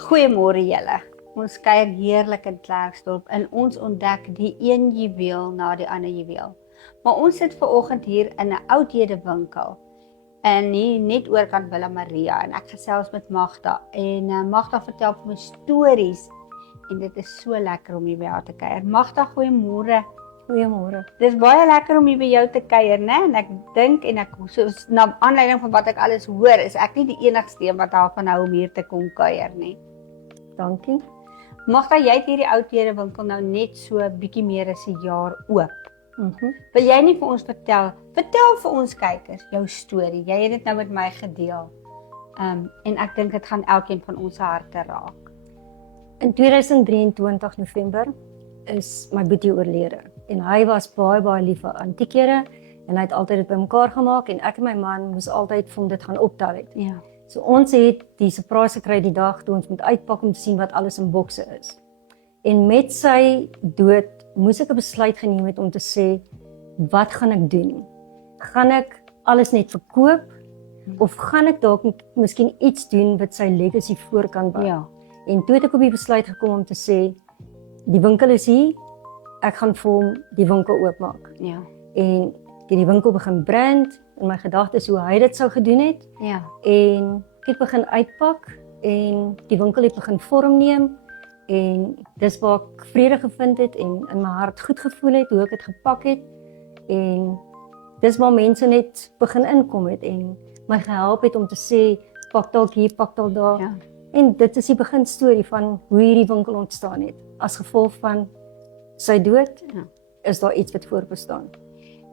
Goeiemôre julle. Ons kuier heerlik in Klerksdorp en ons ontdek die een juweel na die ander juweel. Maar ons sit vanoggend hier in 'n oudhede-winkel en hier net oorkant Villa Maria en ek gesels met Magda en Magda vertel vir my stories en dit is so lekker om hier by haar te kuier. Magda, goeiemôre. Goeiemôre. Dis baie lekker om hier by jou te kuier, né? En ek dink en ek soos na aanleiding van wat ek alles hoor, is ek nie die enigste een wat daarvan hou om hier te kom kuier nie. Dankie. Magda, jy het hierdie oudhede winkel nou net so 'n bietjie meer as 'n jaar oop. Mhm. Wil jy nie vir ons vertel vir ons kykers jou storie. Jy het dit nou met my gedeel. En ek dink dit gaan elkeen van ons harte raak. In 2023 November is my boetie oorlede en hy was baie lief vir antiekhede en hy het altyd dit bymekaar gemaak en ek en my man moes altyd vir hom dit gaan optel het. Ja. So ons het die surprise gekry die dag toe ons moet uitpak om te sien wat alles in bokse is. En met sy dood moes ek 'n besluit geneem het om te sê, wat gaan ek doen? Gaan ek alles net verkoop of gaan ek dalk miskien iets doen wat sy legacy voor kan bou? Ja. En toe het ek op die besluit gekom om te sê, die winkel is hier, ek gaan vir hom die winkel oopmaak. Ja. En die winkel begin brand in my gedagtes hoe hy dit sou gedoen het. Ja. En ek het begin uitpak en die winkel het begin vorm neem en dis waar ek vrede gevind het en in my hart goed gevoel het hoe ek dit gepak het en dis waar mense net begin inkom het en my gehelp het om te sê pak dalk hier, pak dalk daar. Ja. En dit is die beginstorie van hoe hierdie winkel ontstaan het. As gevolg van sy dood is daar iets wat voorbestaan.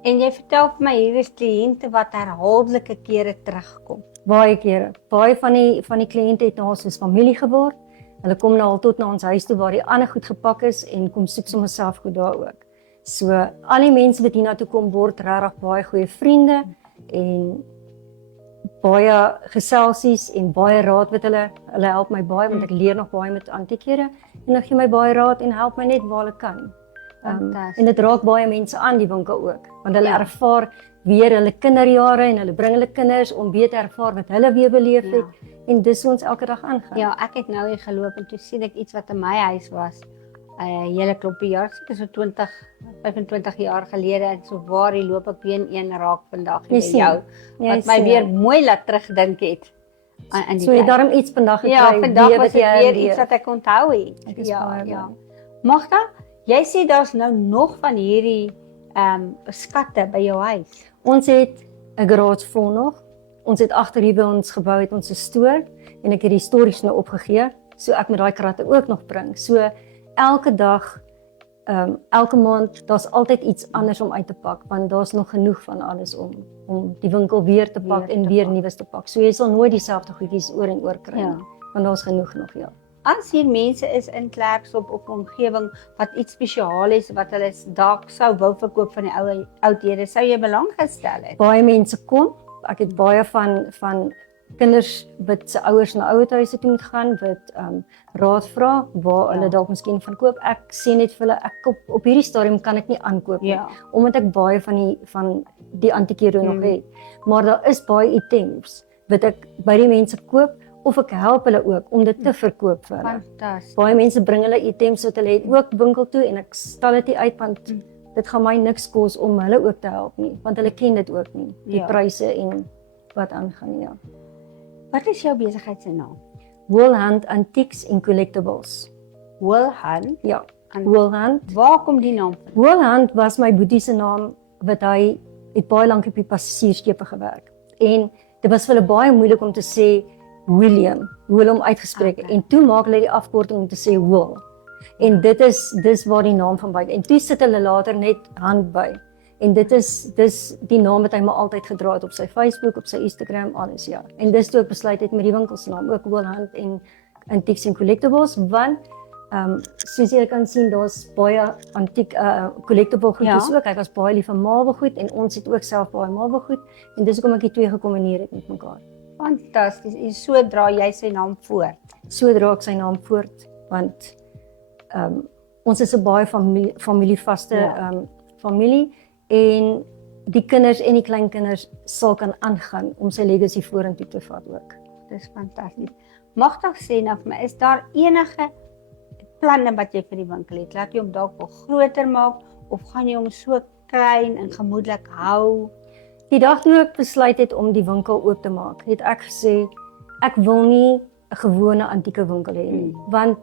En jy vertel vir my hier is kliënte wat herhaaldelike kere terugkom. Baie kere. Baie van die kliënte het nou soos familie geword. Hulle kom nou al tot na ons huis toe waar die ander goed gepak is en kom soek sommer self goed daar ook. So al die mense wat hiernatoe kom word regtig baie goeie vriende en baie geselsies en baie raad wat hulle help my baie want ek leer nog baie met antiekhede en hulle gee my baie raad en help my net waar hulle kan. En dit raak baie mense aan die winkel ook want hulle ervaar weer hulle kinderjare en hulle bring hulle kinders om weer te ervaar wat hulle weer beleef het en dis hoe ons elke dag aangaan. Ja, ek het nou hier geloop en toe sien ek iets wat in my huis was. Hele klompie jaar, seker so 25 jaar gelede en so waar die loop ek weer een raak vandag met jou. Wat my weer mooi laat terugdink het. So jy daarom iets vandag gekry. Ja, vandag was dit weer iets wat ek onthou het. Ja. Magda, jy sê daar's nou nog van hierdie skatte by jou huis. Ons het 'n garage vol nog. Ons het agter hier by ons gebou het ons 'n stoor en ek het die stories nou opgegee, so ek moet daai kratte ook nog bring. So elke dag, elke maand, daar's altyd iets anders om uit te pak want daar's nog genoeg van alles om die winkel weer te pak en weer nuus te pak. So jy sal nooit dieselfde goedjies oor en oor kry nie, want daar's genoeg nog, ja. As hier mense is in Klerksdorp of omgewing wat iets spesiaal is wat hulle dalk sou wil verkoop van die oudhede, sou jy belang gestel het? Baie mense kom. Ek het baie van kinders wat se ouers na ouerhuise toe moet gaan wat raad vra waar hulle dalk miskien van koop. Ek sê net vir hulle ek op hierdie stadium kan ek nie aankoop nie omdat ek baie van die antiekhede nog het. Maar daar is baie items wat ek by die mense koop of ek help hulle ook om dit te verkoop vir hulle. Fantasties. Baie mense bring hulle items wat hulle het ook winkel toe en ek stel dit uit want dit gaan my niks kos om hulle ook te help nie want hulle ken dit ook nie, die pryse en wat aangaan, ja. Wat is jou besigheid se naam? Woolhand Antiques and Collectibles. Woolhand? Ja, Woolhand. Waar kom die naam van? Woolhand was my boetie se naam wat hy het baie lank op die passasiersskepe gewerk. En dit was vir hulle baie moeilik om te sê William, hoe hulle hom uitgespreek en toe maak hulle die afkorting om te sê Wool. En dis waar die naam van buite. En toe sit hulle later net hand by. En dis die naam wat hy maar altyd gedra het op sy Facebook, op sy Instagram, alles ja. En dis toe ek besluit het met die winkelsnaam ook Woolhand en Antiques and Collectibles want soos jy kan sien daar's baie antiek collectible goedjies ook. Ek was baie lief van marble-goed en ons het ook self baie marble-goed en dis hoekom ek die twee gekombineer het met mekaar. Fantasties. En so dra jy sy naam voort. So dra ek sy naam voort want ons is 'n baie familievaste familie en die kinders en die kleinkinders sal kan aangaan om sy legacy vorentoe te vat ook. Dis fantasties. Magda sê nou vir my, is daar enige planne wat jy vir die winkel het? Laat jy hom dalk wil groter maak of gaan jy hom so klein en gemoedelik hou? Die dag toe ek besluit het om die winkel oop te maak, het ek gesê ek wil nie 'n gewone antieke winkel hê nie, want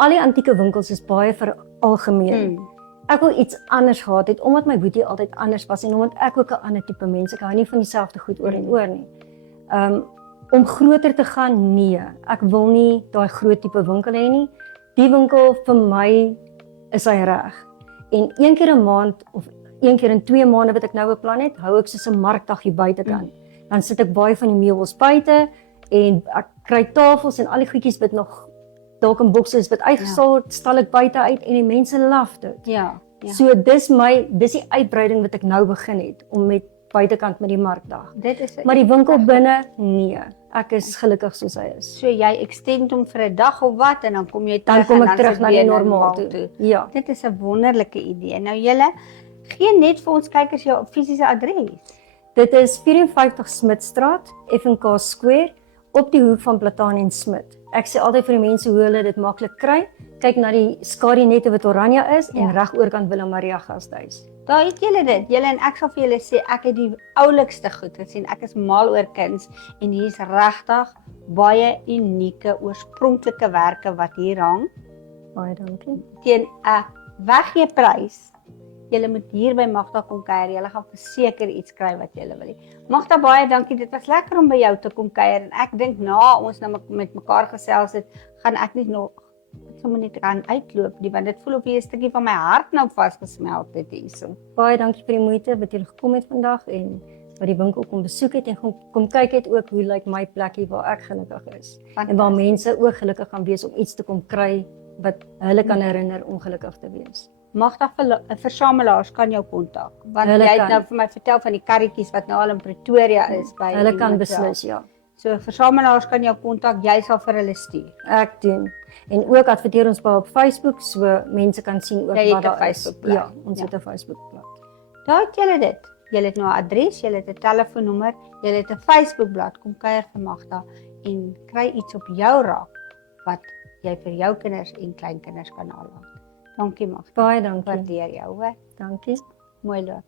al die antieke winkels is baie veralgemeen. Ek wil iets anders gehad het omdat my boetie altyd anders was en omdat ek ook 'n ander tipe mens, ek hou nie van dieselfde goed oor en oor nie. Om groter te gaan, nee, ek wil nie daai groot tipe winkel hê nie. Die winkel vir my is hy reg. En een keer 'n maand of een keer in 2 maande wat ek nou beplan het, hou ek soos 'n markdag hier buitekant. Dan sit ek baie van die meubels buite en ek kry tafels en al die goedjies wat nog dalk in bokse is wat uitgestal word, stal ek buite uit en die mense laf dit. Ja. So dis die uitbreiding wat ek nou begin het om met buitekant met die markdag. Dit is Maar die winkel binne, nee. Ek is gelukkig soos hy is. so jy extend hom vir 'n dag of wat en dan kom jy Dan terug kom en ek terug sit na weer die na normaal toe. Ja. Dit is 'n wonderlike idee. Nou julle gee net vir ons kykers jou fisiese adres. Dit is 54 Smitstraat, FNK Square, op die hoek van Plataan en Smit. Ek sê altyd vir die mense hoe hulle dit maklik kry. Kyk na die skadu-nette wat oranje is en reg oorkant Willem Maria Gasthuis. Daar het julle dit. Julle en ek sal vir julle sê ek het die oulikste goed gesien. Ek is mal oor kuns en hier is regtig baie unieke oorspronklike werke wat hier hang Baie dankie. teen 'n weggeeprys. Julle moet hier by Magda kom kuier. Julle gaan verseker iets kry wat julle wil hê. Magda, baie dankie. Dit was lekker om by jou te kom kuier en ek dink na ons nou met mekaar gesels het, gaan ek nie nog sommer net gaan uitloop nie, want dit voel of jy 'n stukkie van my hart nou vasgesmelt het hierso. Baie dankie vir die moeite wat julle gekom het vandag en wat die winkel kom besoek het en kom kyk het ook hoe lyk my plekkie waar ek gelukkig is. En waar mense ook gelukkig gaan wees om iets te kom kry wat hulle kan herinner om gelukkig te wees. Magda, versamelaars kan jou kontak, want Hulle jy het kan. nou vir my vertel van die karretjies wat nou al in Pretoria is by Hulle die kan Montreal. beslis, ja. So versamelaars kan jou kontak, jy sal vir hulle stuur. Ek doen. En ook adverteer ons baie op Facebook, so mense kan sien ook Jy het wat 'n daar is. Facebookblad. Ja, ons Ja. het 'n Facebookblad. Daar het julle dit. Julle het nou 'n adres, julle het 'n telefoonnommer, julle het 'n Facebookblad. Kom kuier vir Magda en kry iets op jou raak wat jy vir jou kinders en kleinkinders kan nalat. Dankie Magda. Baie dankie. Waardeer jou, hoor. Dankie. Mooi loop.